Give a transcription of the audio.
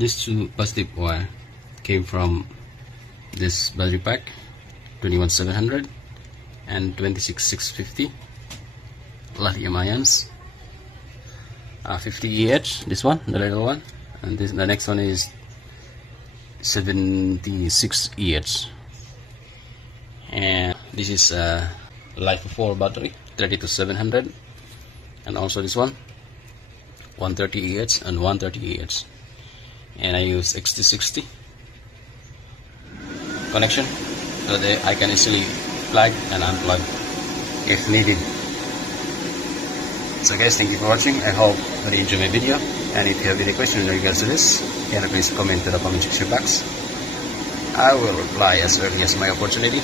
These two positive wire came from this battery pack, 21700 and 26650 lithium ions, 50 EH, this one, the little one, and this, the next one is 76 EH. And this is a Life 4 battery, 32700, and also this one, 130 EH and 130 EH. And I use XT60 connection so that I can easily plug and unplug if needed. So guys, thank you for watching. I hope you enjoy my video, and if you have any questions in regards to this, can please comment to the comment section box. I will reply as early as my opportunity.